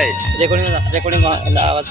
काय रेकॉर्डिंग आवाज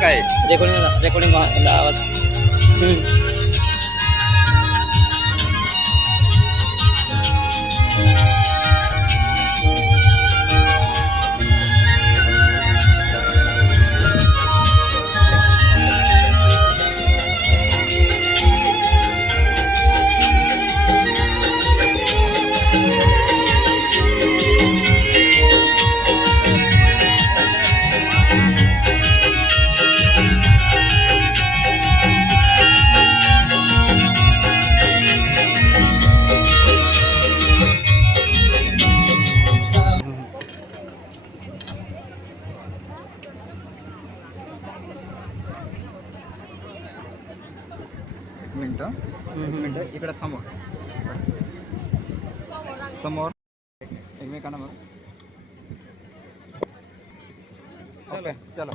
काय रेकॉर्डिंग आवाज मिनटं इकडे समोर एकमेकांना मग ओके चलो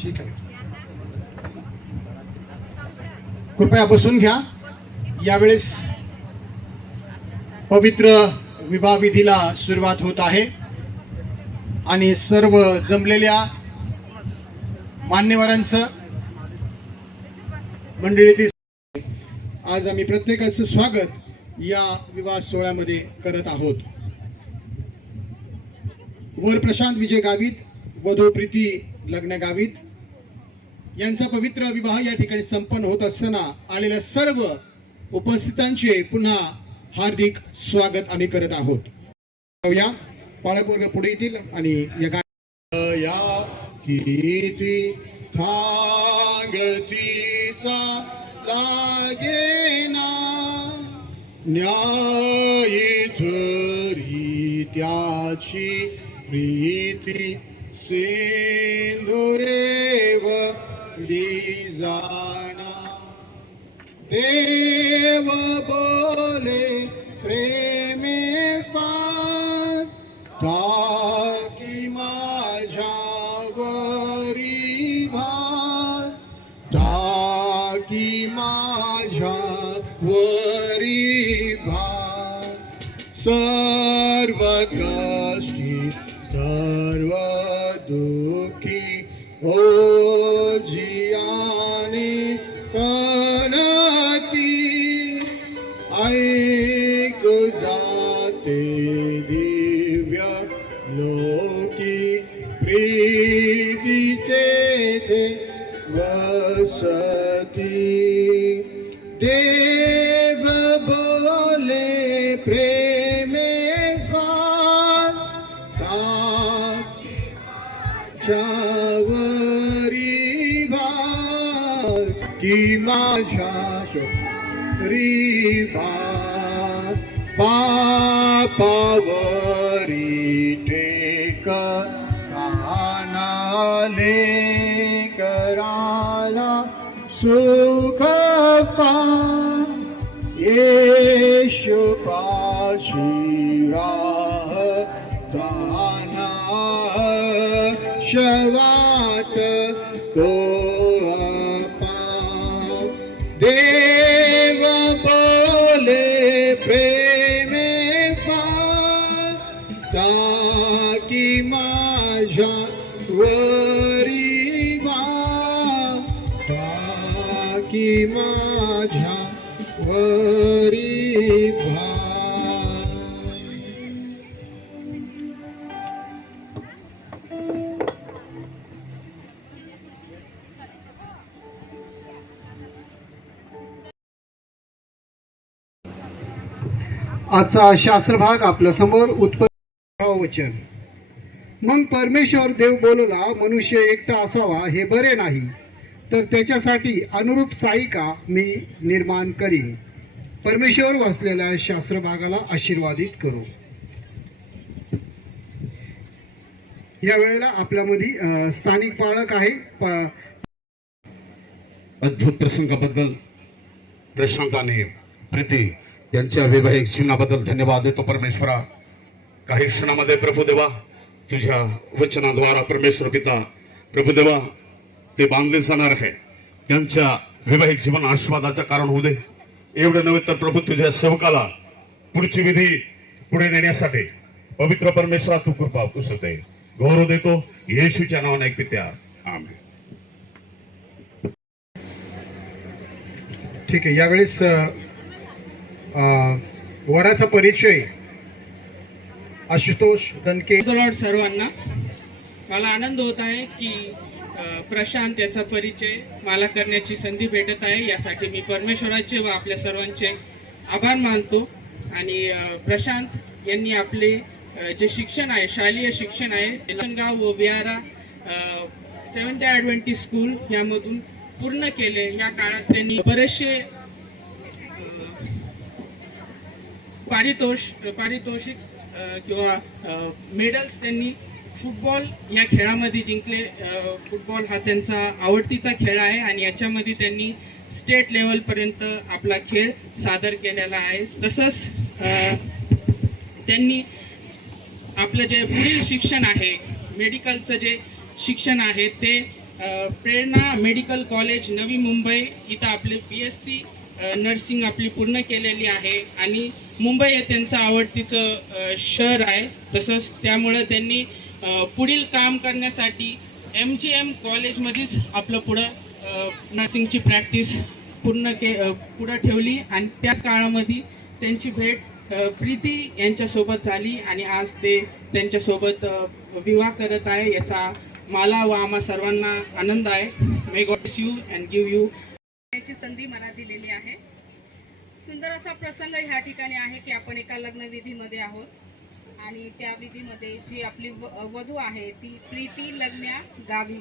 ठीक आहे, कृपया बसून घ्या. यावेळेस पवित्र विवाह विधीला सुरुवात होत आहे आणि सर्व जमलेल्या मान्यवरांचं मंडळीतील आज आम्ही प्रत्येकाचं स्वागत या विवाह सोहळ्यामध्ये करत आहोत. वर प्रशांत विजय गावित, वधू प्रीती लग्न गावित यांचा पवित्र विवाह या ठिकाणी संपन्न होत असताना आलेल्या सर्व उपस्थितांचे पुन्हा हार्दिक स्वागत आम्ही करत आहोत. या पालक वर्ग पुढे येतील आणि या किती थांगतीचा लागेना न्याय थरी त्याची प्रीती सिंधुरेव जाना देव बोले प्रेमे फार ताकी माझ्यावरी भार ताकी माझ्यावरी भार सर्व कष्टी सर्व दुःखी ओ जियाने कनती ऐक जाते दिव्य लोकी प्रीती तेथे वसती देव बोले प्रेमे फार चावरी भार की माझ्या शरीरात पापावरी टेक कानाले कराला सुख येशु पाशी राहताना शवात तो देव बोले प्रेमे ताकी माझ्या वरी ताकी माझ्या वरी आजचा शास्त्रभाग आपल्या समोर उत्पन्न वचन. मग परमेश्वर देव बोलला, मनुष्य एकटा असावा हे बरे नाही, तर त्याच्यासाठी अनुरूप सायिका मी निर्माण करीन. परमेश्वर वाचलेल्या शास्त्रभागाला आशीर्वादित करू. या वेळेला आपल्यामध्ये स्थानिक पालक आहे. अद्भुत प्रसंगाबद्दल प्रशांत आणि प्रीती त्यांच्या वैवाहिक जीवनाबद्दल धन्यवाद देतो परमेश्वरा. काही क्षणामध्ये प्रभुदेवा तुझ्या वचनाद्वारा परमेश्वर पिता प्रभुदेवा ते बांधले जाणार आहे. त्यांच्या वैवाहिक जीवन आशीर्वादाचं कारण होऊ दे. एवढं नव्हे तर प्रभू तुझ्या सेवकाला पुढची विधी पुढे नेण्यासाठी पवित्र परमेश्वरा तू कृपा कुसते गौरव देतो येशूच्या नावाने एक पित्या आमेन. ठीक आहे. यावेळेस वराचा परिचय आशुतोष दणके. लॉर्ड सर्वांना मला आनंद होत आहे की प्रशांत याचा परिचय मला करण्याची संधी भेटत आहे. यासाठी मी परमेश्वराचे व आपल्या सर्वांचे आभार मानतो. आणि प्रशांत यांनी आपले जे शिक्षण आहे शालेय शिक्षण आहे तेलंगाव व विहारा सेवन्थ ॲडव्हेंटिस्ट स्कूल यामधून पूर्ण केले. या काळात त्यांनी बरेचसे पारितोषिक किंवा मेडल्स त्यांनी फुटबॉल या खेळामध्ये जिंकले. फुटबॉल हा त्यांचा आवडतीचा खेळ आहे आणि याच्यामध्ये त्यांनी स्टेट लेवलपर्यंत आपला खेळ सादर केलेला आहे. तसंच त्यांनी आपलं जे पुढील शिक्षण आहे मेडिकलचं जे शिक्षण आहे ते प्रेरणा मेडिकल कॉलेज नवी मुंबई इथं आपले BSc नर्सिंग आपली पूर्ण केलेली आहे. आणि मुंबई हे त्यांचं आवडतीचं शहर आहे. तसंच त्यामुळं त्यांनी पुढील काम करण्यासाठी MGM कॉलेजमध्येच आपलं पुढं नर्सिंगची प्रॅक्टिस पुढं ठेवली. आणि त्याच काळामध्ये त्यांची भेट प्रीती यांच्यासोबत झाली आणि आज ते त्यांच्यासोबत विवाह करत आहे. याचा मला व आम्हा सर्वांना आनंद आहे. May God bless you and give you. याची संधी मला दिलेली आहे. सुंदर असा प्रसंग ह्या ठिकाणी आहे की आपण एका लग्नविधीमध्ये आहोत आणि त्या विधीमध्ये जी आपली वधू आहे ती प्रीती लग्न्या गावित.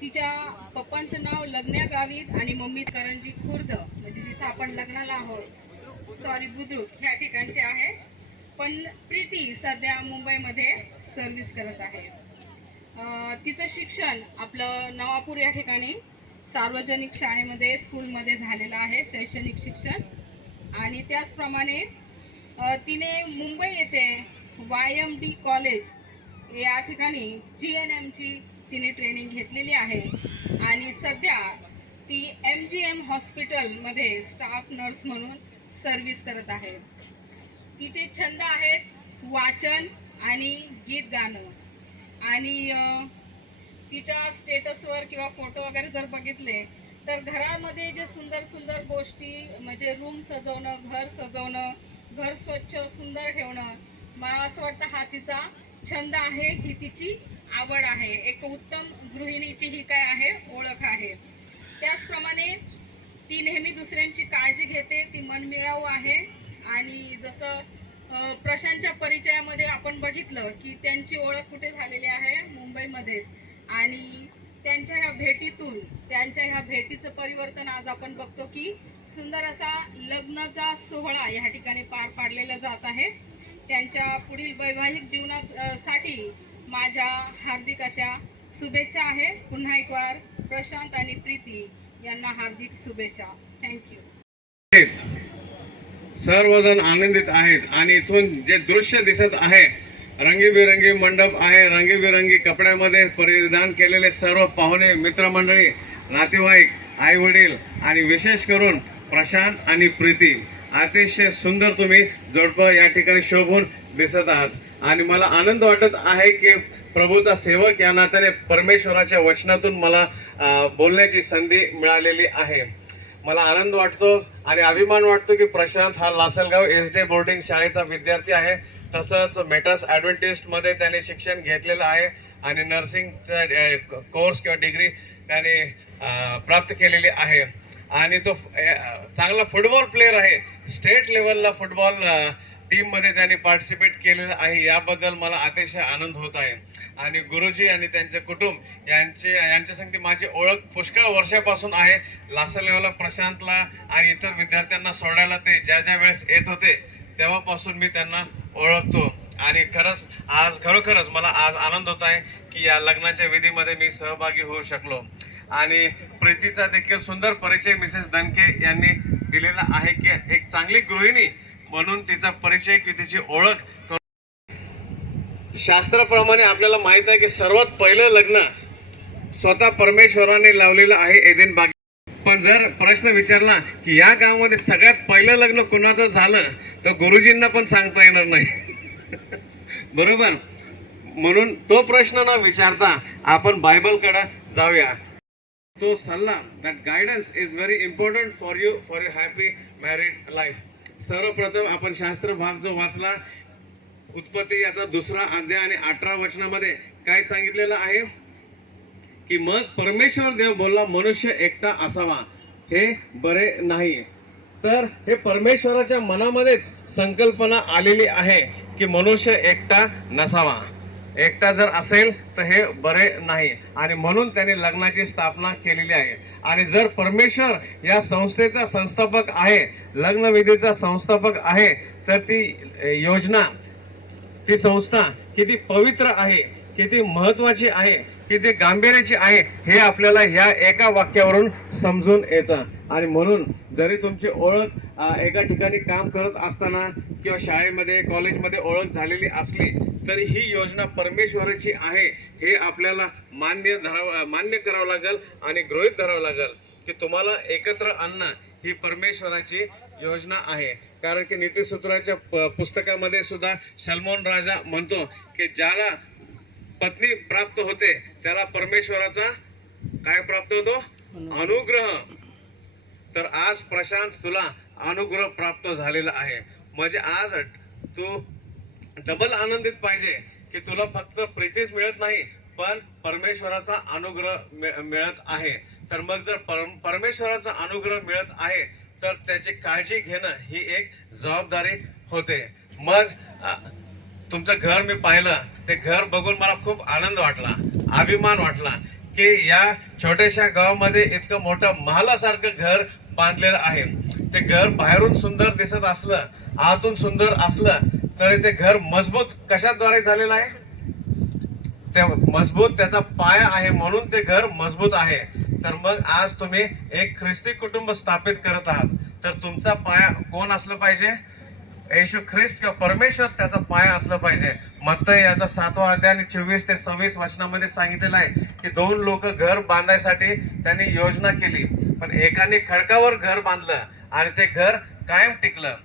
तिच्या पप्पांचं नाव लग्न्या गावित आणि मम्मी करंजी खुर्द म्हणजे जिथं आपण लग्नाला आहोत बुद्रुक ह्या ठिकाणचे आहे. पण प्रीती सध्या मुंबईमध्ये सर्व्हिस करत आहे. तिचं शिक्षण आपलं नवापूर या ठिकाणी सार्वजनिक शाळेमध्ये स्कूलमध्ये झालेलं आहे शैक्षणिक शिक्षण. आणि त्याचप्रमाणे तिने मुंबई येथे YMD कॉलेज या ठिकाणी GNMची तिने ट्रेनिंग घेतलेली आहे आणि सध्या ती MGM हॉस्पिटलमध्ये स्टाफ नर्स म्हणून सर्व्हिस करत आहे. तिचे छंद आहेत वाचन आणि गीत गाणं. आणि तिच्या स्टेटसवर किंवा फोटो वगैरे जर बघितले तर घरामध्ये जे सुंदर सुंदर गोष्टी म्हणजे रूम सजवणं, घर सजवणं, घर स्वच्छ सुंदर ठेवणं, मला असं वाटतं हा तिचा छंद आहे, ही तिची आवड आहे. एक उत्तम गृहिणीची ही काय आहे ओळख आहे. त्याचप्रमाणे ती नेहमी दुसऱ्यांची काळजी घेते, ती मनमिळाऊ आहे. आणि जसं प्रशांतच्या परिचयामध्ये आपण बघितलं की त्यांची ओळख कुठे झालेली आहे मुंबईमध्ये. आणि त्यांच्या ह्या भेटीतून, त्यांच्या ह्या भेटीचं परिवर्तन आज आपण बघतो की सुंदर असा लग्नाचा सोहळा या ठिकाणी पार पाडलेला जात आहे. त्यांच्या पुढील वैवाहिक जीवनासाठी माझ्या हार्दिक अशा शुभेच्छा आहे. पुन्हा एक वार प्रशांत आणि प्रीती यांना हार्दिक शुभेच्छा. थँक्यू. सर्वजण आनंदित आहेत आणि इथून जे दृश्य दिसत आहे, रंगीबिरंगी मंडप आहे, रंगीबिरंगी कपड्यामध्ये परिधान केलेले सर्व पाहुणे, मित्रमंडळी, नातेवाईक, आई वडील आणि विशेष करून प्रशांत आणि प्रीती, अतिशय सुंदर तुम्ही जोडपं या ठिकाणी शोभून दिसत आहात. आणि मला आनंद वाटत आहे की प्रभूचा सेवक या नात्याने परमेश्वराच्या वचनातून मला बोलण्याची संधी मिळालेली आहे. मला आनंद वाटतो आणि अभिमान वाटतो की प्रशांत हा लासलगाव SD बोर्डिंग शाळेचा विद्यार्थी आहे. तसंच मेटास ॲडव्हेंटिस्टमध्ये त्याने शिक्षण घेतलेलं आहे आणि नर्सिंगचा कोर्स किंवा डिग्री त्याने प्राप्त केलेली आहे. आणि तो चांगला फुटबॉल प्लेअर आहे. स्टेट लेवलला फुटबॉल टीममध्ये त्यांनी पार्टिसिपेट केलेलं आहे. याबद्दल मला अतिशय आनंद होत आहे. आणि गुरुजी आणि त्यांचे कुटुंब यांच्या संगती माझी ओळख पुष्कळ वर्षापासून आहे. लासलगावला प्रशांतला आणि इतर विद्यार्थ्यांना सोडायला ते ज्या वेळेस येत होते तेव्हापासून मी त्यांना ओळखतो. आणि खरोखरच मला आज आनंद होत आहे की या लग्नाच्या विधीमध्ये मी सहभागी होऊ शकलो. आणि प्रीतीचा देखील सुंदर परिचय मिसेस दणके यांनी दिलेला आहे की एक चांगली गृहिणी म्हणून तिचा परिचय की तिची ओळख. शास्त्राप्रमाणे आपल्याला माहित आहे की सर्वात पहिलं लग्न स्वतः परमेश्वराने लावलेलं आहे एदेन बागेत. पण जर प्रश्न विचारला की या गावामध्ये सगळ्यात पहिलं लग्न कोणाचं झालं तर गुरुजींना पण सांगता येणार नाही. बरोबर. म्हणून तो प्रश्न न विचारता आपण बायबलकडे जाऊया. तो सल्ला, that guidance is very important for you for a happy married life. सर्वप्रथम आपण शास्त्र भाग जो वाचला, उत्पत्ती याचा 2रा अध्याय आणि 18 वचनामध्ये काय सांगितलेलं आहे की मग परमेश्वर देव बोलला मनुष्य एकटा असावा, हे बरे नाही. तर हे परमेश्वराच्या मनामध्येच संकल्पना आलेली आहे की मनुष्य एकटा नसावा. एकटा जर असेल तर हे बरे नाही. आणि म्हणून त्यांनी लग्नाची स्थापना केलेली आहे. आणि जर परमेश्वर या संस्थेचा संस्थापक आहे, लग्नविधीचा संस्थापक आहे, तर ती योजना, ती संस्था किती पवित्र आहे, किती महत्वाची आहे, किती गांभीर्याची आहे हे आपल्याला या एका वाक्यावरून समजून येतं. आणि म्हणून जरी तुमची ओळख एका ठिकाणी काम करत असताना किंवा शाळेमध्ये कॉलेजमध्ये ओळख झालेली असली तरी ही योजना परमेश्वराची आहे हे आपल्याला मान्य करावं लागेल आणि गृहीत धरावं लागेल की तुम्हाला एकत्र आणणं ही परमेश्वराची योजना आहे. कारण की नीतिसूत्राच्या पुस्तकामध्ये सुद्धा सलमोन राजा म्हणतो की ज्याला पत्नी प्राप्त होते त्याला परमेश्वराचा काय प्राप्त होतो? अनुग्रह. तर आज प्रशांत तुला अनुग्रह प्राप्त झालेला आहे. म्हणजे आज तू डबल आनंदित पाहिजे की तुला फक्त प्रीतीच मिळत नाही पण परमेश्वराचा अनुग्रह मिळत आहे. तर मग जर परमेश्वराचा अनुग्रह मिळत आहे तर त्याची काळजी घेणं ही एक जबाबदारी होते. मग तुमचं घर मी पाहिलं, ते घर बघून मला खूप आनंद वाटला, अभिमान वाटला की या छोट्याशा गावामध्ये इतकं मोठं महालासारखं घर बांधलेलं आहे. ते घर बाहेरून सुंदर दिसत असलं, आतून सुंदर असलं तरी ते घर मजबूत कशाद्वारे झालेलं आहे? ते मजबूत त्याचा पाया आहे म्हणून ते घर मजबूत आहे. तर मग आज तुम्ही एक ख्रिस्ती कुटुंब स्थापित करत आहात तर तुमचा पाया कोण असलं पाहिजे? येशू ख्रिस्त किंवा परमेश्वर त्याचा पाया असलं पाहिजे. मत्तई याचा 7वा अध्याय आणि 24 ते 26 वचनामध्ये सांगितलेलं आहे की 2 लोक घर बांधायसाठी त्यांनी योजना केली पण एकाने खडकावर घर बांधलं आणि ते घर कायम टिकलं.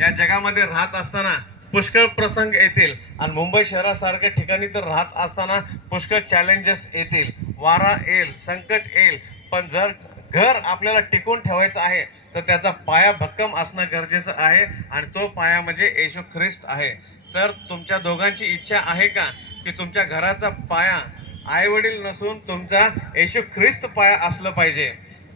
या जगामध्ये राहत असताना पुष्कळ प्रसंग येतील आणि मुंबई शहरासारख्या ठिकाणी तर राहत असताना पुष्कळ चॅलेंजेस येतील, वारा येईल, संकट येईल. पण जर घर आपल्याला टिकून ठेवायचं आहे तर त्याचा पाया भक्कम असणं गरजेचं आहे आणि तो पाया म्हणजे येशू ख्रिस्त आहे. तर तुमच्या दोघांची इच्छा आहे का की तुमच्या घराचा पाया आई वडील नसून तुमचा येशू ख्रिस्त पाया असलं पाहिजे?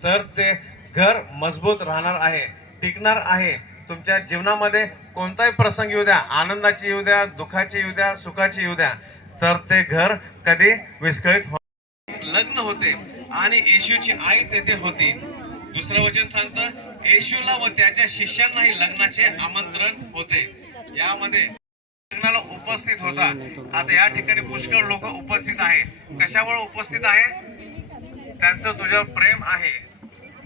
तर ते घर मजबूत राहणार आहे, टिकणार आहे. तुमच्या जीवनामध्ये कोणताही प्रसंग येऊ द्या, आनंदाची येऊ द्या, दुःखाची येऊ द्या, सुखाची येऊ द्या, तर ते घर कधी विस्कळीत होणार. होते आणि येशूची आई तेथे होती. दुसरं वचन सांगतं, येशूला व त्याच्या शिष्यांनाही लग्नाचे आमंत्रण होते. यामध्ये लग्नाला उपस्थित होता. आता या ठिकाणी पुष्कळ लोक उपस्थित आहे. कशामुळे उपस्थित आहे? त्यांचं तुझ्यावर प्रेम आहे,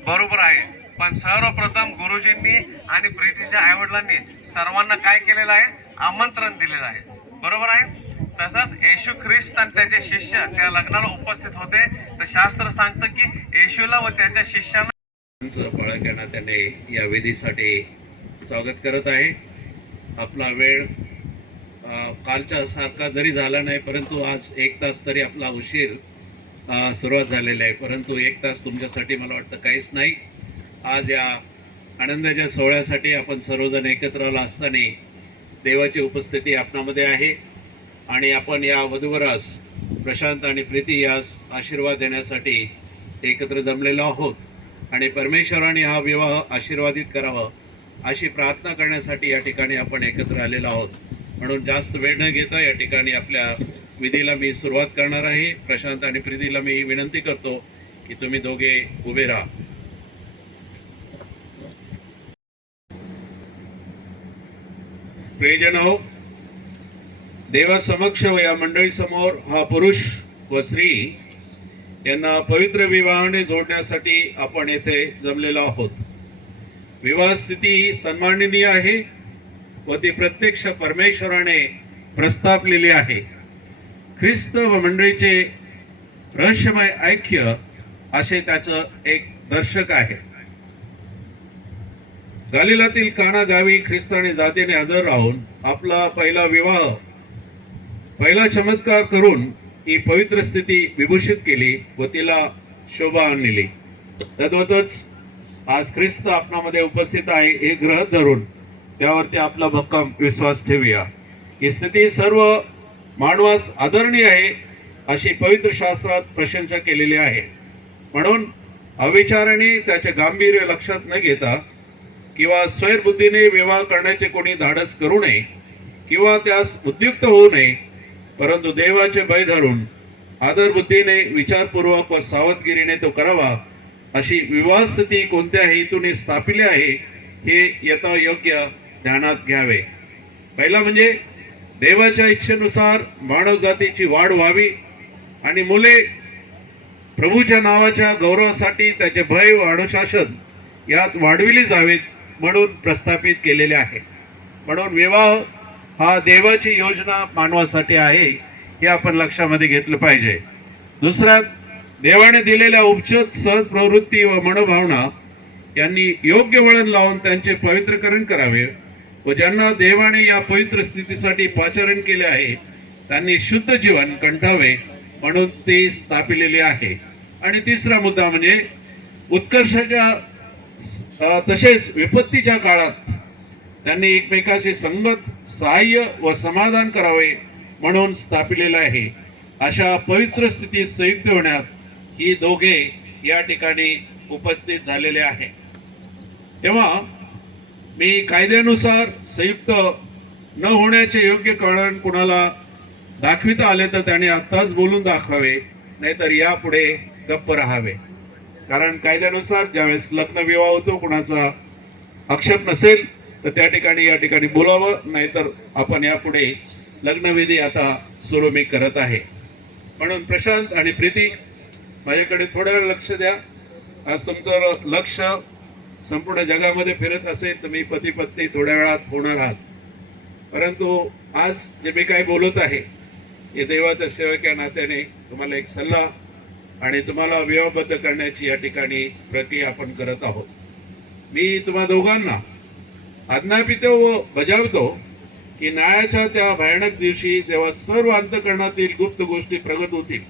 बरोबर आहे. पण सर्वप्रथम गुरुजींनी आणि प्रीतीच्या आईवडिलांनी सर्वांना काय केलेलं आहे? आमंत्रण दिलेलं आहे, बरोबर आहे. तसंच येशू ख्रिस्त आणि त्याचे शिष्य त्या लग्नाला उपस्थित होते. तर शास्त्र सांगतं की येशूला व त्याच्या शिष्यांना बाळग यांना त्याने या विधीसाठी स्वागत करत आहे. आपला वेळ कालच्या सारखा जरी झाला नाही, परंतु आज 1 तास तरी आपला उशीर सुरुवात झालेला आहे. परंतु 1 तास तुमच्यासाठी मला वाटतं काहीच नाही. आज या आनंदाच्या सोहळ्यासाठी आपण सर्वजण एकत्र आला असताना देवाची उपस्थिती आपणामध्ये आहे आणि आपण या वधूवरास प्रशांत आणि प्रीती यास आशीर्वाद देण्यासाठी एकत्र जमलेलो आहोत आणि परमेश्वराने हा विवाह आशीर्वादित करावा अशी प्रार्थना करण्यासाठी या ठिकाणी आपण एकत्र आलेलो आहोत. म्हणून जास्त वेळ न घेता या ठिकाणी आपल्या विधीला मी सुरुवात करणार आहे. प्रशांत आणि प्रीतीला मी विनंती करतो की तुम्ही दोघे उभे राहा. प्रियजनो, देवासमक्ष व या मंडळीसमोर हा पुरुष व स्त्री यांना पवित्र विवाहाने जोडण्यासाठी आपण येथे जमलेलो आहोत. विवाह स्थिती ही सन्माननीय आहे व ती प्रत्यक्ष परमेश्वराने प्रस्थापलेली आहे. ख्रिस्त व मंडळीचे रहस्यमय ऐक्य असे त्याचं एक दर्शक आहे. गालिलातील काना गावी ख्रिस्ताने जातीने हजर राहून आपला पहिला चमत्कार करून ही पवित्र स्थिती विभूषित केली व तिला शोभा आणली. तद्वतच आज ख्रिस्त आपणामध्ये उपस्थित आहे हे गृहीत धरून त्यावरती आपला भक्कम विश्वास ठेवूया. ही स्थिती सर्व मानवास आदरणीय आहे अशी पवित्र शास्त्रात प्रशंसा केलेली आहे. म्हणून अविचाराने त्याचे गांभीर्य लक्षात न घेता किंवा स्वैरबुद्धीने विवाह करण्याचे कोणी धाडस करू नये किंवा त्यास उद्युक्त होऊ नये, परंतु देवाचे भय धरून आदरबुद्धीने विचारपूर्वक व सावधगिरीने तो करावा अशी विवाह स्थिती कोणत्या हेतूने स्थापिली आहे हे यथायोग्य ध्यानात घ्यावे. पहिला म्हणजे देवाच्या इच्छेनुसार मानव जातीची वाढ व्हावी आणि मुले प्रभूच्या नावाच्या गौरवासाठी त्याचे भय व अनुशासन यात वाढविली जावेत म्हणून प्रस्थापित केलेले आहे. म्हणून विवाह हा देवाची योजना मानवासाठी आहे हे आपण लक्षामध्ये घेतलं पाहिजे. दुसऱ्यात देवाने दिलेल्या उपचत सद्प्रवृत्ती व मनोभावना यांनी योग्य वळण लावून त्यांचे पवित्रकरण करावे व ज्यांना देवाने या पवित्र स्थितीसाठी पाचारण केले आहे त्यांनी शुद्ध जीवन कंठावे म्हणून ती स्थापिलेली आहे. आणि तिसरा मुद्दा म्हणजे उत्कर्षाच्या तसेच विपत्तीच्या काळात त्यांनी एकमेकाशी संगत सहाय्य व समाधान करावे म्हणून स्थापिलेलं आहे. अशा पवित्र स्थितीत संयुक्त होण्यात ही दोघे या ठिकाणी उपस्थित झालेले आहे. तेव्हा मी कायद्यानुसार संयुक्त न होण्याचे योग्य कारण कुणाला दाखविता आले तर त्याने आत्ताच बोलून दाखवावे, नाहीतर यापुढे गप्प राहावे. कारण कायद्यानुसार ज्यावेळेस लग्न विवाह होतो कुणाचा आक्षेप नसेल तर त्या ठिकाणी या ठिकाणी बोलावं, नाहीतर आपण यापुढे लग्नविधी आता सुरू मी करत आहे. म्हणून प्रशांत आणि प्रीती माझ्याकडे थोडा वेळ लक्ष द्या. आज तुमचं लक्ष संपूर्ण जगामध्ये फिरत असेल तर मी पती पत्नी थोड्या वेळात होणार आहात, परंतु आज जे मी काही बोलत आहे हे देवाच्या सेवक या नात्याने तुम्हाला एक सल्ला आणि तुम्हाला विवाहबद्ध करण्याची या ठिकाणी प्रक्रिया आपण करत आहोत. मी तुम्हा दोघांना आज्ञापितो व बजावतो की न्यायाच्या त्या भयानक दिवशी जेव्हा सर्व अंतःकरणातील गुप्त गोष्टी प्रगट होतील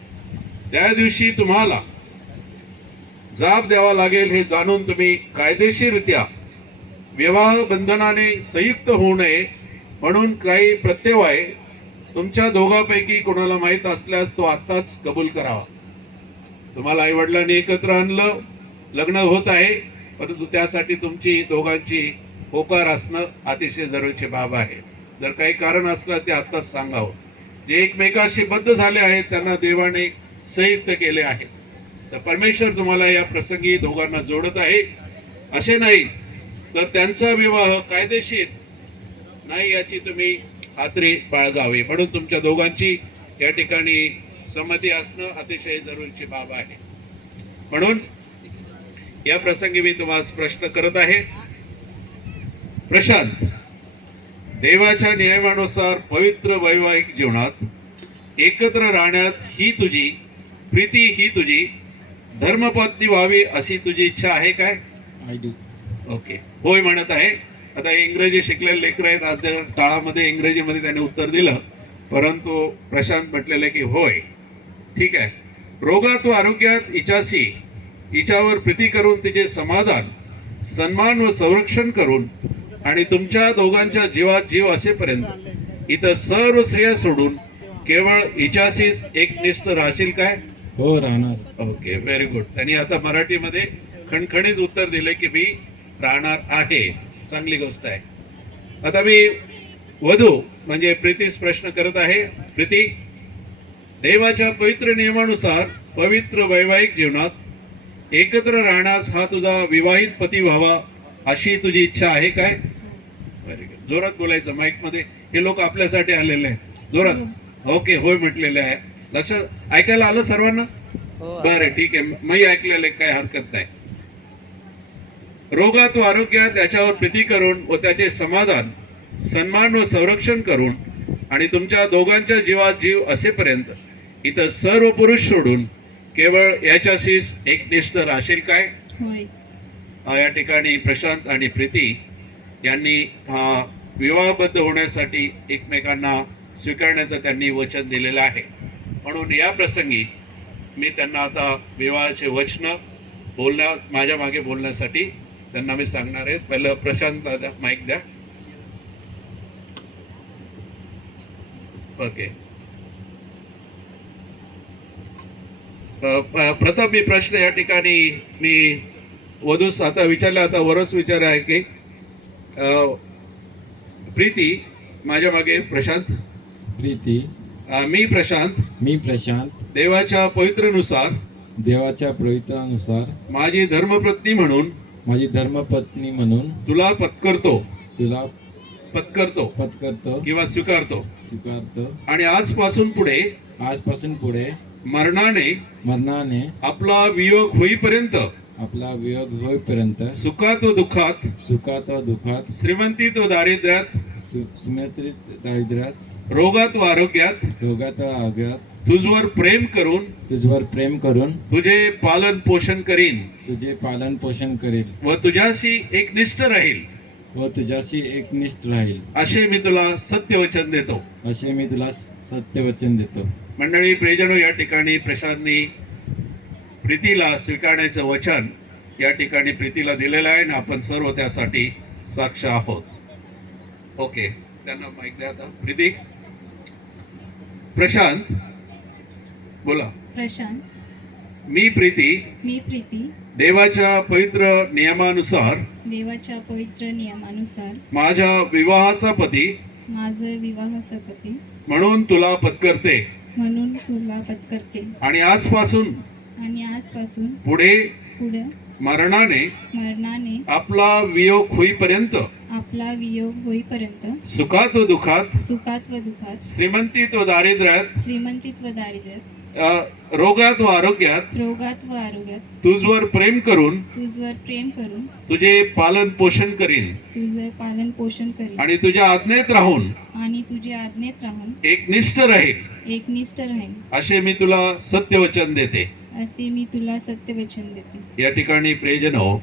त्या दिवशी तुम्हाला जाब द्यावा लागेल हे जाणून तुम्ही कायदेशीररित्या विवाह बंधनाने संयुक्त होऊ नये म्हणून काही प्रत्यय तुमच्या दोघांपैकी कोणाला माहीत असल्यास तो आत्ताच कबूल करावा. तुम्हाला आई वडिलांनी एकत्र आणलं, लग्न होत आहे, परंतु त्यासाठी तुमची दोघांची होकार असणं अतिशय जरुरीची बाब आहे. जर काही कारण असलं ते आत्ताच सांगावं. जे एकमेकाशी बद्ध झाले आहेत त्यांना देवाने संयुक्त केले आहे. तर परमेश्वर तुम्हाला या प्रसंगी दोघांना जोडत आहे. असे नाही तर त्यांचा विवाह कायदेशीर नाही याची तुम्ही खात्री बाळगावी. म्हणून तुमच्या दोघांची या ठिकाणी संमती असणं अतिशय जरुरीची बाब आहे. म्हणून या प्रसंगी मी तुम्हाला प्रश्न करत आहे. प्रशांत, देवाच्या नियमानुसार पवित्र वैवाहिक जीवनात एकत्र राहण्यात ही तुझी प्रीती ही तुझी धर्मपत्नी व्हावी अशी तुझी इच्छा आहे काय? ओके, होय म्हणत आहे. आता इंग्रजी शिकलेले लेकर आहेत. आज काळामध्ये इंग्रजीमध्ये त्याने उत्तर दिलं, परंतु प्रशांत म्हटलेलं की होय. ठीक आहे. रोगात व आरोग्यात हिच्यावर प्रीती करून तिचे समाधान, सन्मान व संरक्षण करून आणि तुमच्या दोघांच्या जीवात जीव असेपर्यंत इथं सर्व स्त्रिया सोडून केवळ हिच्याशीच एकनिष्ठ राहशील काय? हो, राहणार. Okay, very good. त्यांनी आता मराठीमध्ये खणखणीत उत्तर दिले की मी राहणार आहे. चांगली गोष्ट आहे. आता मी वधू म्हणजे प्रीतीस प्रश्न करत आहे. प्रीती, देवाच्या पवित्र नियमानुसार पवित्र वैवाहिक जीवनात एकत्र राहण्यास हा तुझा विवाहित पती व्हावा अशी तुझी इच्छा आहे काय? Very good. जोरात बोलायचं माईक मध्ये. हे लोक आपल्यासाठी आलेले आहेत. जोरात. ओके, होय म्हटलेले आहे. लक्षात ऐकायला आलं सर्वांना? हो. बरं, ठीक आहे. मी ऐकलेलं काय हरकत नाही. रोगात व आरोग्यात याच्यावर प्रीती करून व त्याचे समाधान, सन्मान व संरक्षण करून आणि तुमच्या दोघांच्या जीवात जीव असेपर्यंत इथं सर्व पुरुष सोडून केवळ याच्याशीच एकनिष्ठ राहशील काय? होय. या ठिकाणी प्रशांत आणि प्रीती यांनी विवाहबद्ध होण्यासाठी एकमेकांना स्वीकारण्याचं त्यांनी वचन दिलेलं आहे. म्हणून या प्रसंगी मी त्यांना आता विवाहाचे वचन माझ्या मागे बोलण्यासाठी त्यांना मी सांगणार आहे. पहिलं प्रशांतला द्या, माईक द्या. ओके. प्रथम मी प्रश्न या ठिकाणी मी वधूस आता विचारला, आता वरच विचार आहे की प्रीती माझ्या मागे प्रशांत. प्रीती, मी प्रशांत देवाच्या पवित्रनुसार देवाच्या पवित्रानुसार माझी धर्मपत्नी म्हणून माझी धर्मपत्नी म्हणून तुला पत्करतो किंवा स्वीकारतो आणि आजपासून पुढे मरणाने आपला वियोग होईपर्यंत सुखात व दुःखात श्रीमंतीत व दारिद्र्यात रोगात व आरोग्यात तुझवर प्रेम करून तुझे पालन पोषण करीन व तुझ्याशी एकनिष्ठ राहील असे मी तुला सत्यवचन देतो. मंडळी, प्रियजनो, या ठिकाणी प्रशांतनी प्रीतीला स्वीकारण्याचं वचन या ठिकाणी प्रीतीला दिलेलं आहे आणि आपण सर्व त्यासाठी साक्ष आहोत. ओके, त्यांना माहिती द्या आता. प्रीती. प्रशांत बोला. प्रशांत, मी प्रीती देवाच्या पवित्र नियमानुसार माझ्या विवाहाचा पती म्हणून तुला पत्करते आणि आजपासून पुढे मरणाने आपला वियोग होईपर्यंत सुखात व दुःखात श्रीमंतीत व दारिद्र्यात रोगात व आरोग्यात तुझवर प्रेम करून तुझे पालन पोषण करीन आणि तुझ्या आज्ञेत राहून एकनिष्ठ राहील असे मी तुला सत्यवचन देते. या ठिकाणी प्रियजनो,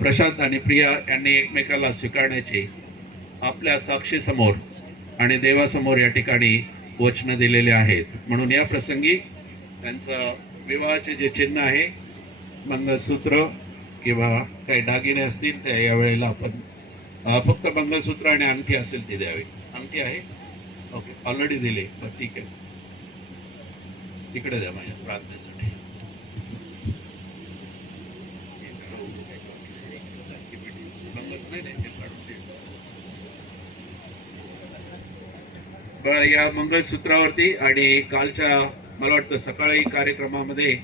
प्रशांत आणि प्रिया यांनी एकमेकाला स्वीकारण्याचे आपल्या साक्षीसमोर आणि देवासमोर या ठिकाणी वचन दिलेले आहेत. म्हणून या प्रसंगी त्यांचं विवाहाचे जे चिन्ह आहे, मंगळसूत्र किंवा काही दागिने असतील त्या यावेळेला आपण फक्त मंगळसूत्र आणि अंगठी असेल ती द्यावी. अंगठी आहे? ओके, ऑलरेडी दिली. ठीक आहे, इकडे द्या माझ्या प्रार्थनेसाठी. या मंगळसूत्रावरती आणि कालच्या मला वाटतं सकाळी कार्यक्रमामध्ये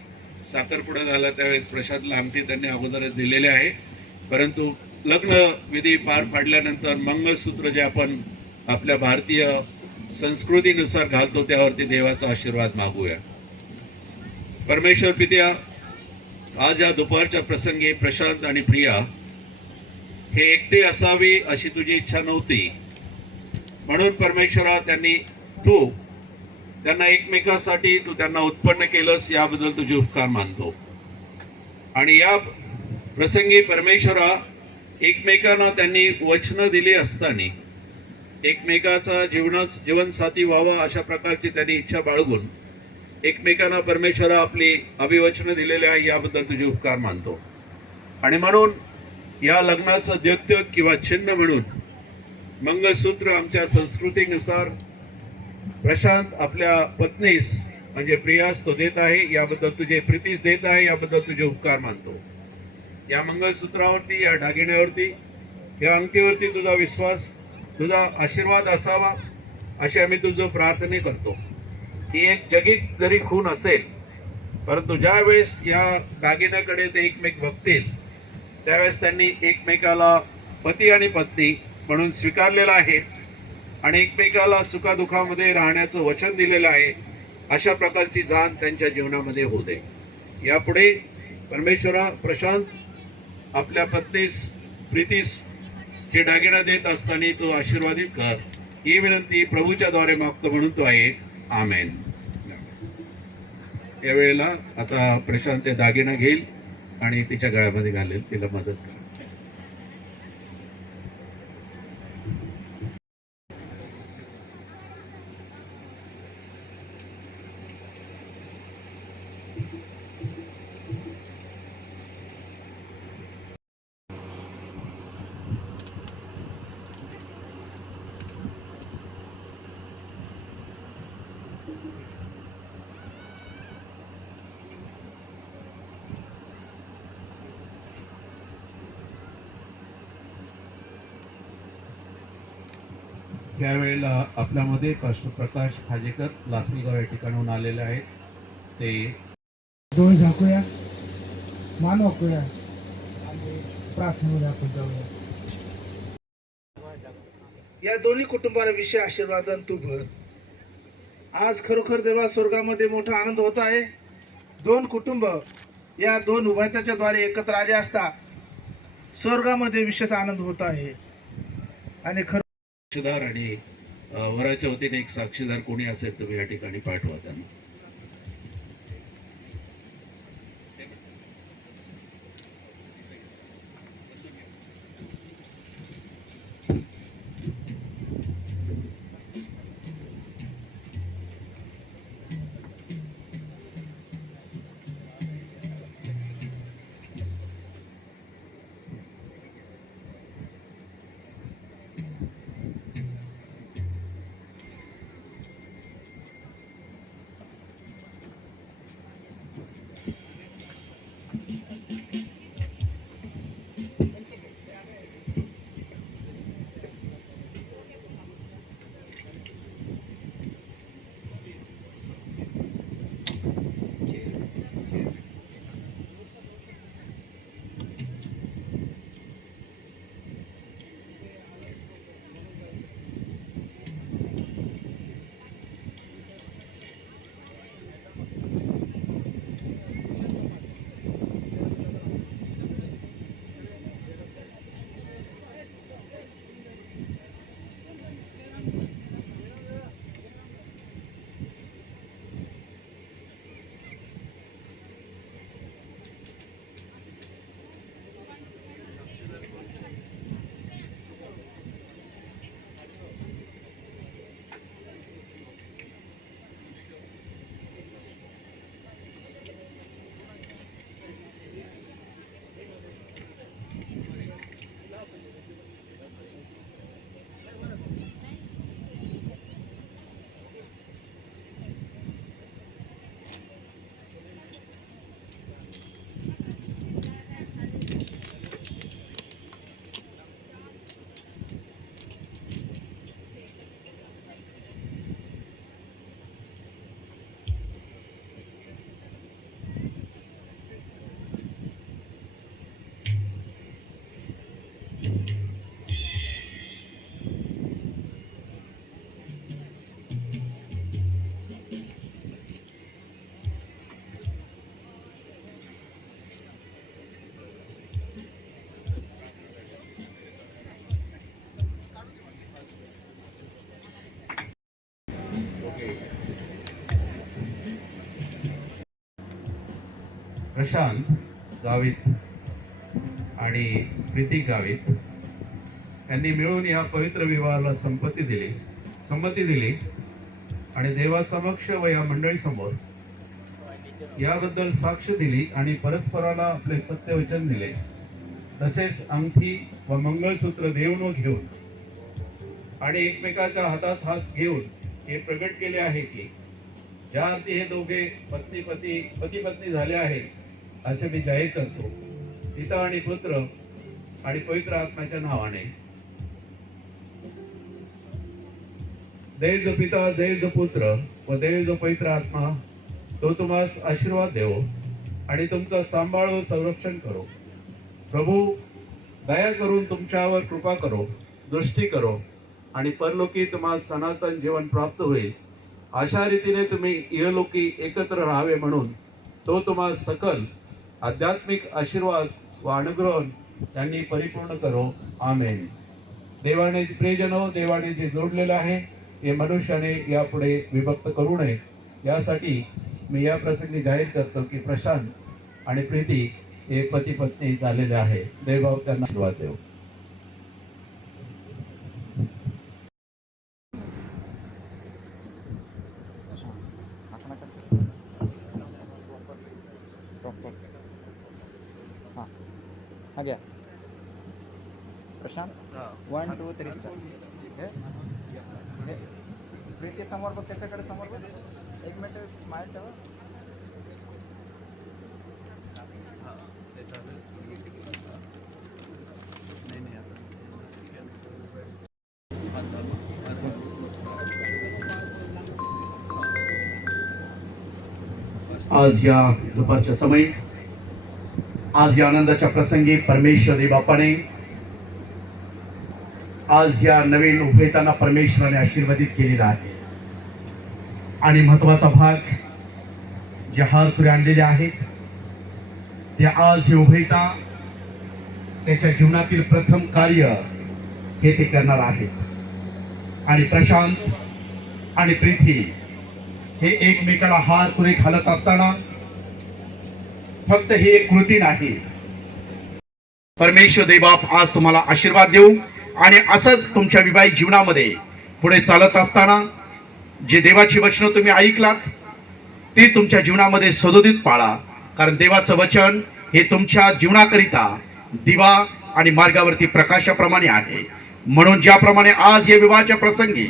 साखरपुडा झाला त्यावेळेस प्रशांतला अंगठी त्यांनी अगोदरच दिलेले आहे. परंतु लग्न विधी पार पाडल्यानंतर मंगळसूत्र जे आपण आपल्या भारतीय संस्कृतीनुसार घालतो त्यावरती देवाचा आशीर्वाद मागूया. परमेश्वर पित्या, आज या दुपारच्या प्रसंगी प्रशांत आणि प्रिया हे एकटे असावे अशी तुझी इच्छा नव्हती, म्हणून परमेश्वरा त्यांना एकमेकासाठी तू त्यांना उत्पन्न केलंस, याबद्दल तुझे उपकार मानतो. आणि या प्रसंगी परमेश्वरा एकमेकांना त्यांनी वचनं दिली असताना एकमेकाचा जीवनसाथी व्हावा अशा प्रकारची त्यांनी इच्छा बाळगून एकमेकांना परमेश्वरा आपली अभिवचनं दिलेली आहे, याबद्दल तुझे उपकार मानतो. आणि म्हणून या लग्नाचं द्योतक किंवा चिन्ह म्हणून मंगळसूत्र आमच्या संस्कृतीनुसार प्रशांत आपल्या पत्नीस म्हणजे प्रियास तो देत आहे, याबद्दल तुझे प्रीतीस देत आहे, याबद्दल तुझे उपकार मानतो. या मंगळसूत्रावरती, या दागिन्यावरती, या अंगठीवरती तुझा विश्वास, तुझा आशीर्वाद असावा अशी आम्ही तुझं प्रार्थना करतो. ही एक जगिक जरी खून असेल, परंतु ज्या वेळेस या दागिन्याकडे ते एकमेक बघतील त्यावेळेस त्यांनी एकमेकाला पती आणि पत्नी म्हणून स्वीकारलेलं आहे आणि एकमेकाला सुखादुखामध्ये राहण्याचं वचन दिलेलं आहे. अशा प्रकारची जाण त्यांच्या जीवनामध्ये होऊ दे. यापुढे परमेश्वरा प्रशांत आपल्या पत्नीस प्रीतीस हे दागिना देत असताना तू आशीर्वादित कर, ही विनंती प्रभूच्या द्वारे मागतो म्हणून तो आहे. आमेन. यावेळेला आता प्रशांत ते दागिना घेईल आणि तिच्या गळ्यामध्ये घालेल, तिला मदत कर. त्यावेळेला आपल्यामध्ये पास्टर प्रकाश खाजेकर लासलगाव या ठिकाणाहून आलेले आहेत. ते डोळे झाकूया, मान वाकूया आणि प्रार्थनेमध्ये आपण जाऊया. या दोन्ही कुटुंबाविषयी आशीर्वादन तू भर. आज खरोखर देवा स्वर्गामध्ये मोठा आनंद होत आहे. दोन कुटुंब या दोन उभयताच्या द्वारे एकत्र आले असता स्वर्गामध्ये विशेष आनंद होत आहे. आणि साक्षीदार आणि वराच्या वतीने एक साक्षीदार कोणी असेल तुम्ही या ठिकाणी पाठवा त्यांना. प्रशांत गावित आणि प्रीती गावित यांनी मिळून या पवित्र विवाहाला संमती दिली आणि देवासमक्ष व या मंडळीसमोर याबद्दल साक्ष दिली आणि परस्पराला आपले सत्यवचन दिले. तसेच अंगठी व मंगळसूत्र देऊन व घेऊन आणि एकमेकाच्या हातात हात घेऊन हे प्रकट केले आहे की ज्या अर्थी हे दोघे पती पत्नी झाले आहे असे मी जाहीर करतो, पिता आणि पुत्र आणि पवित्र आत्म्याच्या नावाने. देव जो पिता, देव जो पुत्र व देव जो पवित्र आत्मा तो तुम्हास आशीर्वाद देवो आणि तुमचा सांभाळ व संरक्षण करो. प्रभू दया करून तुमच्यावर कृपा करो, दृष्टी करो आणि परलोकी तुम्हास सनातन जीवन प्राप्त होईल. अशा रीतीने तुम्ही इहलोकी एकत्र राहावे म्हणून तो तुम्हास सकल आध्यात्मिक आशीर्वाद व अनुग्रह त्यांनी परिपूर्ण करो. आमेन. देवाने प्रियजनो, देवाने जे जोडलेलं आहे हे मनुष्याने यापुढे विभक्त करू नये यासाठी मी या प्रसंगी जाहीर करतो की प्रशांत आणि प्रीती हे पती पत्नी झालेले आहे. देवभाव त्यांना आशीर्वाद देव. हां हा घ्या प्रशांत 1 2 3 प्रीती समोर बघ, त्याच्याकडे समोर बघ. 1 मिनिट स्माइल ठेवा. आज या दुपारच्या समयी, आज या आनंदाच्या प्रसंगी परमेश्वर देव बापाने आज या नवीन उभयतांना परमेश्वराने आशीर्वादित केलेला आहे. आणि महत्त्वाचा भाग जे हार तुरे आणलेले आहेत ते आज हे उभयता त्याच्या जीवनातील प्रथम कार्य हे ते करणार आहेत. आणि प्रशांत आणि प्रीती हे एकमेकाला हार तुरे घालत असताना फक्त ही एक कृती नाही. परमेश्वर देवबाप आज तुम्हाला आशीर्वाद देऊ आणि असंच तुमच्या विवाहिक जीवनामध्ये पुढे चालत असताना जे देवाची वचनं तुम्ही ऐकलात ती तुमच्या जीवनामध्ये सदोदित पाळा. कारण देवाचं वचन हे तुमच्या जीवनाकरिता दिवा आणि मार्गावरती प्रकाशाप्रमाणे आहे. म्हणून ज्याप्रमाणे आज या विवाहाच्या प्रसंगी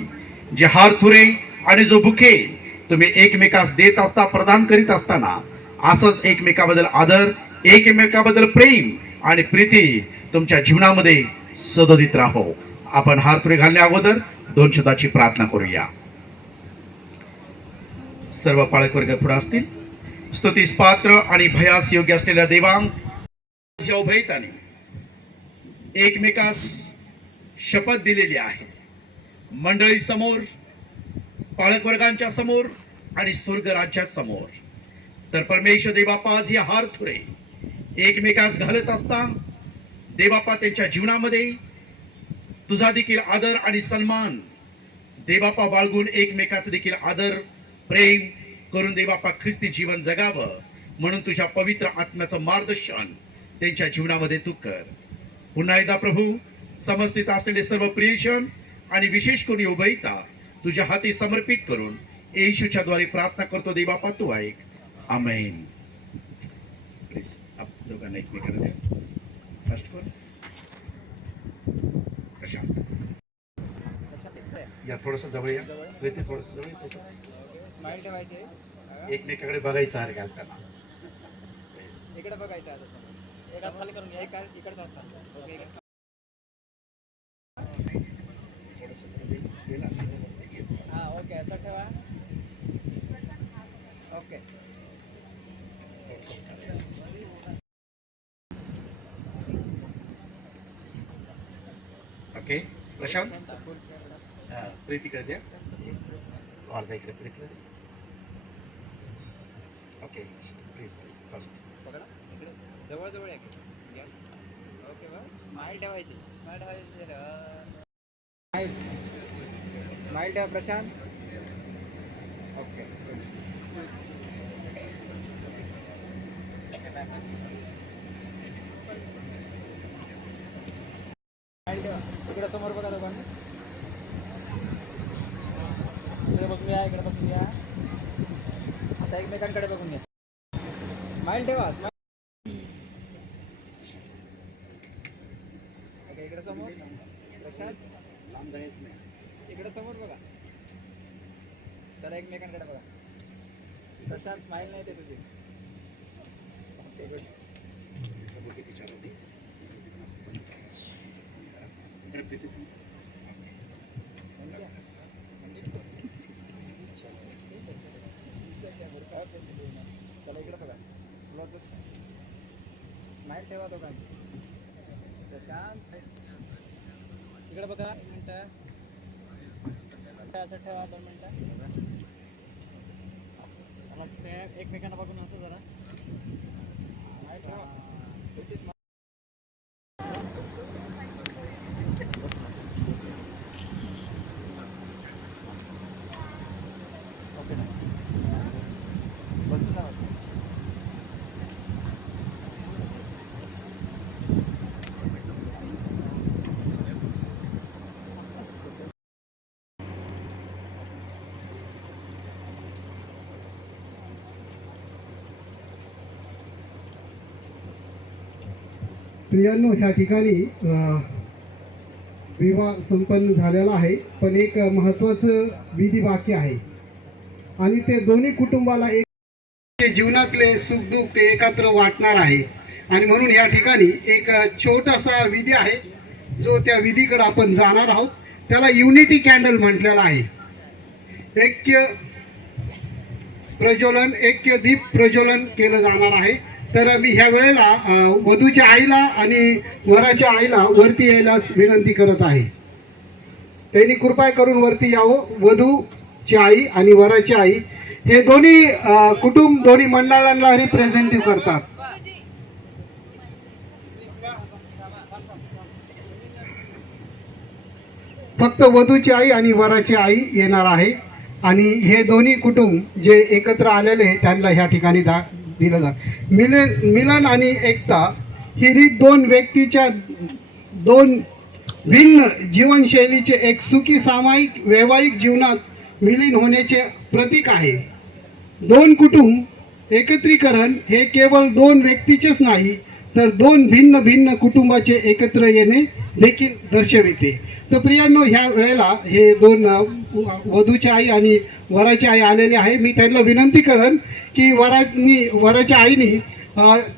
जे हार तुरे आणि जो बुके तुम्ही एकमेकास देत असता, प्रदान करीत असताना असंच एकमेकाबद्दल आदर, एकमेकाबद्दल प्रेम आणि प्रीती तुमच्या जीवनामध्ये सदोदित राहो. आपण हार तुरे घालण्या अगोदर 2 शब्दाची प्रार्थना करूया. सर्व पाळक वर्ग पुढे असतील. स्तुतीस पात्र आणि भयास योग्य असलेल्या देवांग या उभयताने एकमेकास शपथ दिलेली आहे. मंडळी समोर, पाळक वर्गांच्या समोर आणि स्वर्ग राज्यात समोर. तर परमेश्वर देवबापा आज हे हार तुरे एकमेकास घालत असता देवबापा त्यांच्या जीवनामध्ये तुझा देखील आदर आणि सन्मान देवबापा बाळगून एकमेकाचं देखील आदर प्रेम करून देवबापा ख्रिस्ती जीवन जगावं म्हणून तुझ्या पवित्र आत्म्याचं मार्गदर्शन त्यांच्या जीवनामध्ये तू कर. पुन्हा एकदा प्रभू समस्थित असलेले सर्व प्रियजन आणि विशेष करून उभयता तुझ्या हाती समर्पित करून येशूच्या द्वारे प्रार्थना करतो. देवबापा तू ऐक. आमेन. प्लीज आप दोघांना एकमेकांना द्या. फर्स्ट कोण? प्रशांत या थोडंसं जवळ या. प्रीती थोडंसं जवळ येतो. एकमेकाकडे बघायचं हार घालताना. इकडे बघायचं आता. एका खाली करून घ्या. एक इकडे असतात. ओके. हां ओके असं ठेवा. ओके. ओके प्रशांत प्रीतीकडे द्या. अर्धा इकडे प्रीतीकडे. ओके प्लीज प्लीज फर्स्ट पकडा. इकडे जवळ जवळ या. ओके बस. स्माइल ठेवायची. स्माइल ठेवायची. स्माइल ठेवा प्रशांत. ओके. इकडे समोर बघा दोघांनी. इकडे बघून घ्या, इकडे बघून घ्या. आता एकमेकांकडे बघून घ्या. स्माइल ठेवा. इकडे समोर प्रशांत लांब जायचं नाही. इकडे समोर बघा. चला एकमेकांकडे बघा. प्रशांत स्माइल नाही ते तुझी. चला इकडे बघा. स्माइल ठेवा दोघांनी. प्रशांत इकडे बघा. 1 मिनिट असं ठेवा. 2 मिनिटं. एकमेकांना बघून असं जरा स्माइल ठेवा. ओके ना बसून जावा. प्रियांनो, ह्या ठिकाणी विवाह संपन्न झालेला आहे, पण एक महत्त्वाचं विधी बाकी आहे आणि ते दोन्ही कुटुंबाला एक जीवनातले सुखदुःख ते एकत्र वाटणार आहे. आणि म्हणून या ठिकाणी एक छोटासा विधी आहे, जो त्या विधीकडे आपण जाणार आहोत. त्याला युनिटी कॅन्डल म्हटलेलं आहे. ऐक्य प्रज्वलन, ऐक्य दीप प्रज्वलन केलं जाणार आहे. तर मी ह्या वेळेला वधूच्या आईला आणि वराच्या आईला वरती यायला विनंती करत आहे. त्यांनी कृपा करून वरती यावं. वधूची आई आणि वराची आई हे दोन्ही कुटुंब दोन्ही मंडळांना रिप्रेझेंटेटिव्ह करतात. फक्त वधूची आई आणि वराची आई येणार आहे आणि हे दोन्ही कुटुंब जे एकत्र आलेले त्यांना ह्या ठिकाणी दिलं जात. मिलन आणि एकता ही दोन व्यक्तीच्या दोन भिन्न जीवनशैलीचे एक सुखी सामायिक वैवाहिक जीवनात विलीन होण्याचे प्रतीक आहे. दोन कुटुंब एकत्रीकरण हे केवळ दोन व्यक्तीचेच नाही, तर दोन भिन्न भिन्न कुटुंबाचे एकत्र येणे देखील दर्शविते. तर प्रियांनो, ह्या वेळेला हे दोन वधूची आई आणि वराची आई आलेले आहे. मी त्यांना विनंती करेन की वराच्या आईनी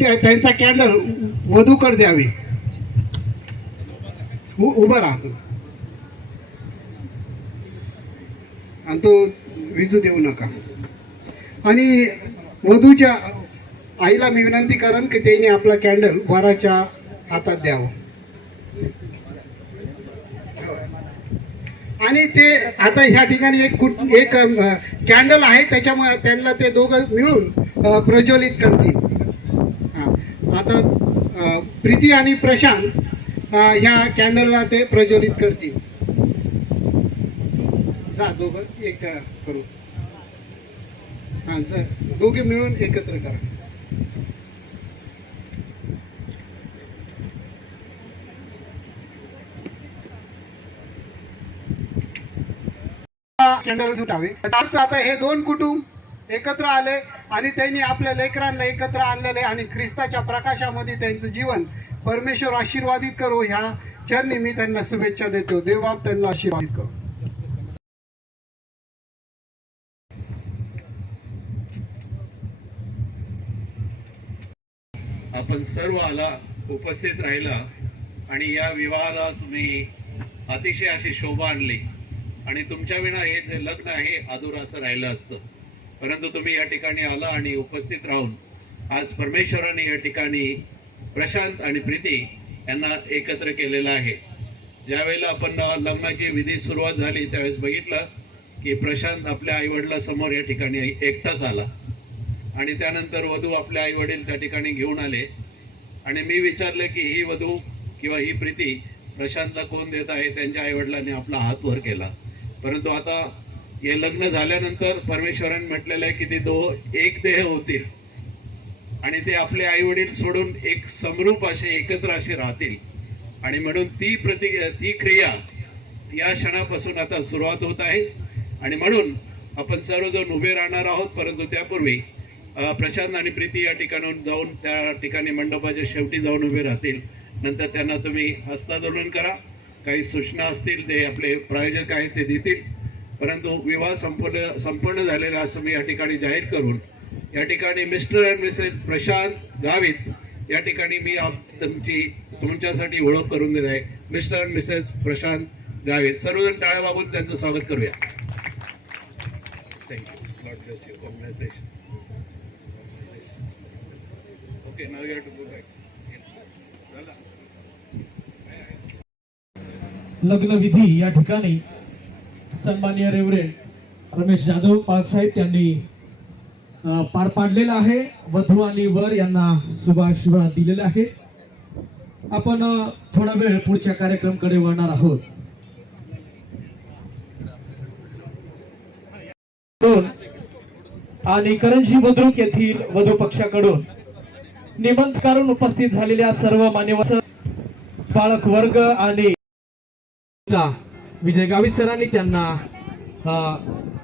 त्यांचा कॅन्डल वधूकडे द्यावे. उभं राहतो आणि तो विजू देऊ नका. आणि वधूच्या आईला मी विनंती करेन की त्यांनी आपला कॅन्डल वराच्या हातात द्यावं. आणि ते आता ह्या ठिकाणी एक कॅन्डल आहे, त्याच्यामुळे त्यांना ते दोघं मिळून प्रज्वलित करतील. आता प्रीती आणि प्रशांत ह्या कॅन्डलला ते प्रज्वलित करतील. जा दोघं एक करू. हां सर, दोघे मिळून एकत्र करा. कॅन्डल सुटावे. आता हे दोन कुटुंब एकत्र आले आणि त्यांनी आपल्या लेकरांना एकत्र आणलेले आणि ख्रिस्ताच्या प्रकाशामध्ये त्यांचं जीवन परमेश्वर आशीर्वादित करो. ह्या चरणी मी त्यांना शुभेच्छा देतो. देवबाप त्यांना आशीर्वादित करो. आपण सर्व आला, उपस्थित राहिला आणि या विवाहाला तुम्ही अतिशय अशी शोभा आणली आणि तुमच्या विना हे जे लग्न आहे अधुरं असं राहिलं असतं. परंतु तुम्ही या ठिकाणी आला आणि उपस्थित राहून आज परमेश्वराने या ठिकाणी प्रशांत आणि प्रीती यांना एकत्र केलेलं आहे. ज्यावेळेला आपण लग्नाची विधी सुरुवात झाली त्यावेळेस बघितलं की प्रशांत आपल्या आईवडिलांसमोर या ठिकाणी एकटाच आला आणि त्यानंतर वधू आपल्या आईवडील त्या ठिकाणी घेऊन आले आणि मी विचारलं की ही वधू किंवा ही प्रीती प्रशांतला कोण देत आहे. त्यांच्या आईवडिलांनी आपला हात वर केला. परंतु आता हे लग्न झाल्यानंतर परमेश्वराने म्हटलेलं आहे की ते एक देह होतील आणि ते आपले आई वडील सोडून एक समरूप असे एकत्र असे राहतील. आणि म्हणून ती क्रिया या क्षणापासून आता सुरुवात होत आहे. आणि म्हणून आपण सर्वजण उभे राहणार आहोत. परंतु त्यापूर्वी प्रशांत आणि प्रीती या ठिकाणाहून जाऊन त्या ठिकाणी मंडपाच्या शेवटी जाऊन उभे राहतील. नंतर त्यांना तुम्ही हस्तांदोलन करा. काही सूचना असतील ते आपले प्रायोजक आहेत ते देतील. परंतु विवाह संपन्न झालेला असं मी या ठिकाणी जाहीर करून या ठिकाणी mister and missus Prashant Gavit या ठिकाणी मी तुमच्यासाठी ओळख करून देत आहे. Mister and missus Prashant Gavit. सर्वजण टाळ्या वाजवून त्यांचं स्वागत करूया. Thank you. God bless you. Congratulation. Okay, now you have to go back. लग्नविधी या ठिकाणी सन्माननीय रेव्हरेंड रमेश जाधव पाळकसाहेब यांनी पार पाडलेला आहे. वधू आणि वर यांना शुभाशीर्वाद दिलेले आहेत. आपण थोडा वेळ पुढच्या कार्यक्रमाकडे वळणार आहोत. आणि करंजी बुद्रुक येथील वधू पक्षाकडून निमंत्रण उपस्थित झालेल्या सर्व मान्यवर पालक वर्ग आणि विजय गावित सरांनी त्यांना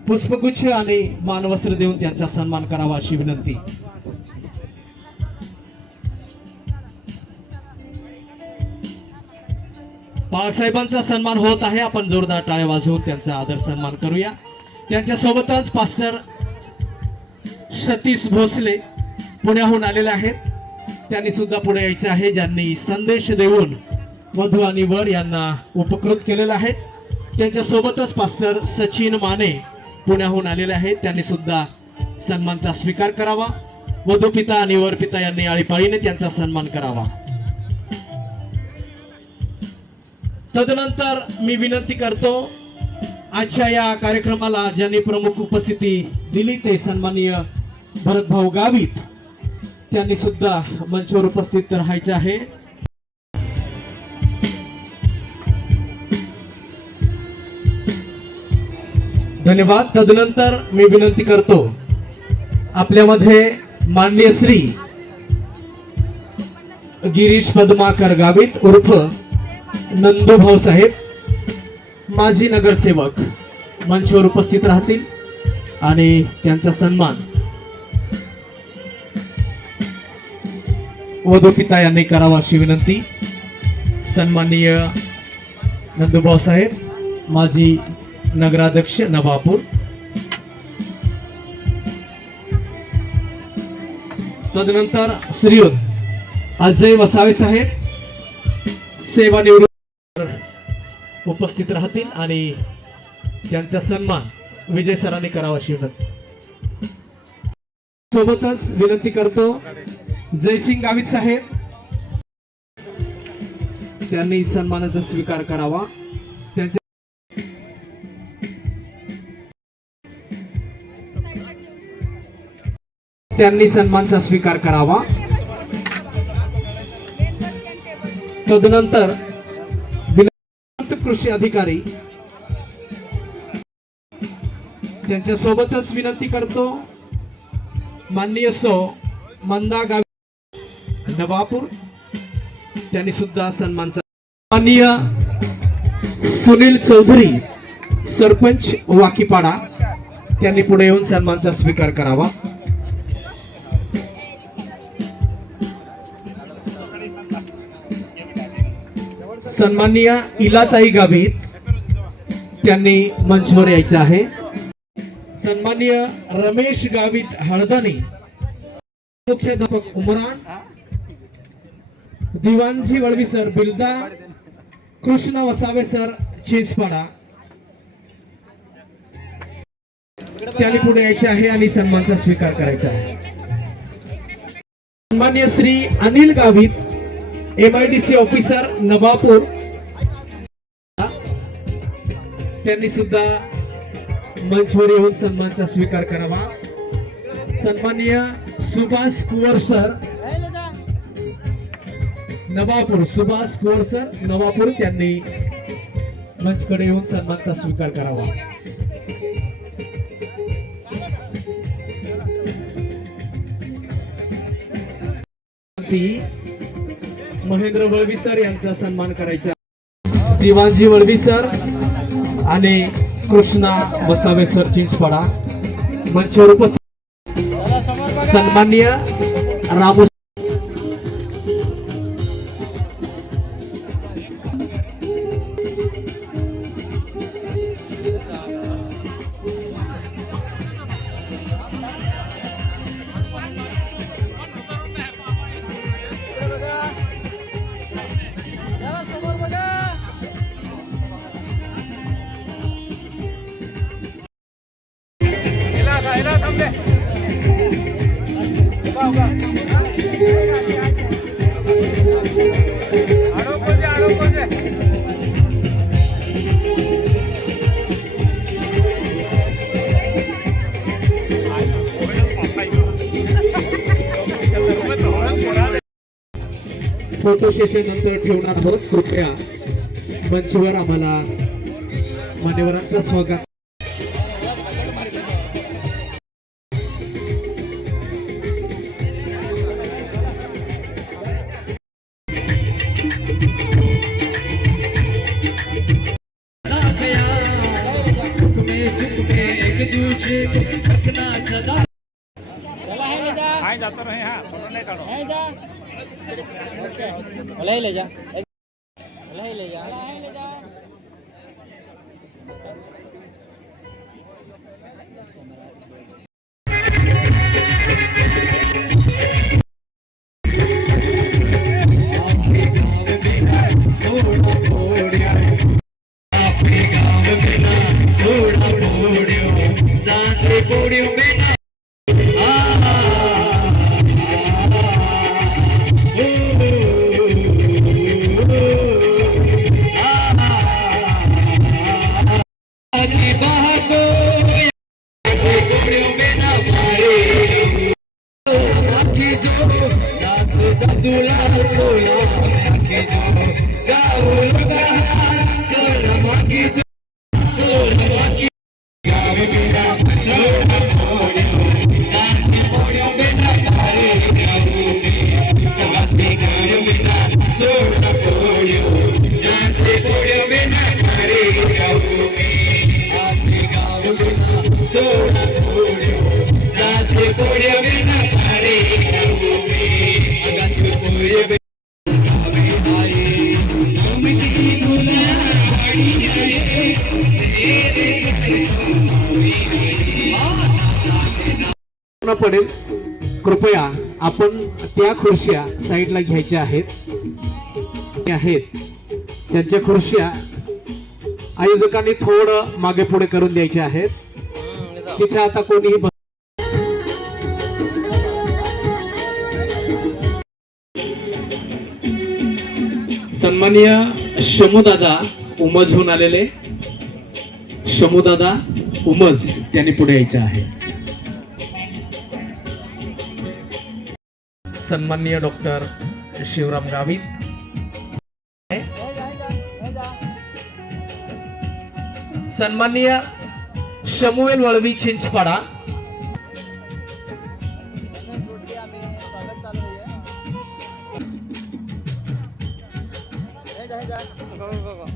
पुष्पगुच्छ आणि मानवस्त्र देऊन त्यांचा सन्मान करावा अशी विनंती. बाळासाहेबांचा सन्मान होत आहे. आपण जोरदार टाळ्या वाजवून त्यांचा आदर सन्मान करूया. त्यांच्या सोबतच पास्टर सतीश भोसले पुण्याहून आलेले आहेत. त्यांनी सुद्धा पुढे यायचे आहे. ज्यांनी संदेश देऊन वधू आणि वर यांना उपकृत केलेला आहे. त्यांच्या सोबतच पास्टर सचिन माने पुण्याहून आलेले आहेत. त्यांनी सुद्धा सन्मानचा स्वीकार करावा. वधू पिता आणि वर पिता यांनी आळीपाळीने त्यांचा सन्मान करावा. तदनंतर मी विनंती करतो, आजच्या या कार्यक्रमाला ज्यांनी प्रमुख उपस्थिती दिली ते सन्माननीय भरतभाऊ गावित, त्यांनी सुद्धा मंचावर उपस्थित राहायचे आहे. धन्यवाद. तदनंतर मी विनंती करतो, आपल्यामध्ये माननीय श्री गिरीश पद्माकर गावित उर्फ नंदू भाऊ साहेब माजी नगरसेवक मंचावर उपस्थित राहतील आणि त्यांचा सन्मान वधू पिता यांनी करावा अशी विनंती. सन्माननीय नंदू भाऊ साहेब माजी नगराध्यक्ष नवापूर. तदनंतर श्रीयुत अजय वसावे साहेब सेवानिवृत्त उपस्थित राहतील आणि त्यांचा सन्मान विजय सरांनी करावा अशी विनंती. सोबतच विनंती करतो जयसिंग गावित साहेब, त्यांनी सन्मानाचा स्वीकार करावा. त्यांनी सन्मानचा स्वीकार करावा. तदनंतर कृषी अधिकारी त्यांच्या सोबतच विनंती करतो माननीय सौ मंदा गावित नवापूर, त्यांनी सुद्धा सन्मानचा. माननीय सुनील चौधरी सरपंच वाकीपाडा, त्यांनी पुढे येऊन सन्मानचा स्वीकार करावा. सन्माननीय इलाताई गावित, त्यांनी मंचवर यायचे आहे. सन्माननीय रमेश गावित हळदानी मुख्याध्यापक उमरान, दिवाणजी वळवी सर बिल्दा, कृष्ण वसावे सर चेसपाडा, त्यांनी पुढे यायचे आहे आणि सन्मानचा स्वीकार करायचा आहे. सन्माननीय श्री अनिल गावित MIDC ऑफिसर नवापूर, त्यांनी सुद्धा मंचवर येऊन सन्मानचा स्वीकार करावा. सन्माननीय सुभाष कुवर सर नवापूर, सुभाष कुवर सर नवापूर, त्यांनी मंचकडे येऊन सन्मानचा स्वीकार करावा. ती महेंद्र वळवी सर यांचा सन्मान करायचा. दिवाणजी वळवी सर आणि कृष्णा वसावे सर चिंचपाडा मंचावर उपस्थित. सन्माननीय रामू फोटो सेशन नंतर ठेवणार आहोत. कृपया मंचवर आम्हाला मान्यवरांचं स्वागत. ले जा ले जा. पडेल. कृपया आपण त्या खुर्च्या साईडला घ्यायच्या आहेत. त्यांच्या खुर्च्या आयोजकांनी थोडं मागे पुढे करून द्यायच्या आहेत. तिथे आता कोणीही सन्माननीय शमूदादा उमजहून आलेले शमूदादा उमज त्यांनी पुढे यायचे आहे. सन्माननीय डॉक्टर शिवराम गावित, सन्माननीय शमुएल वळवी चिंचपाडा, go.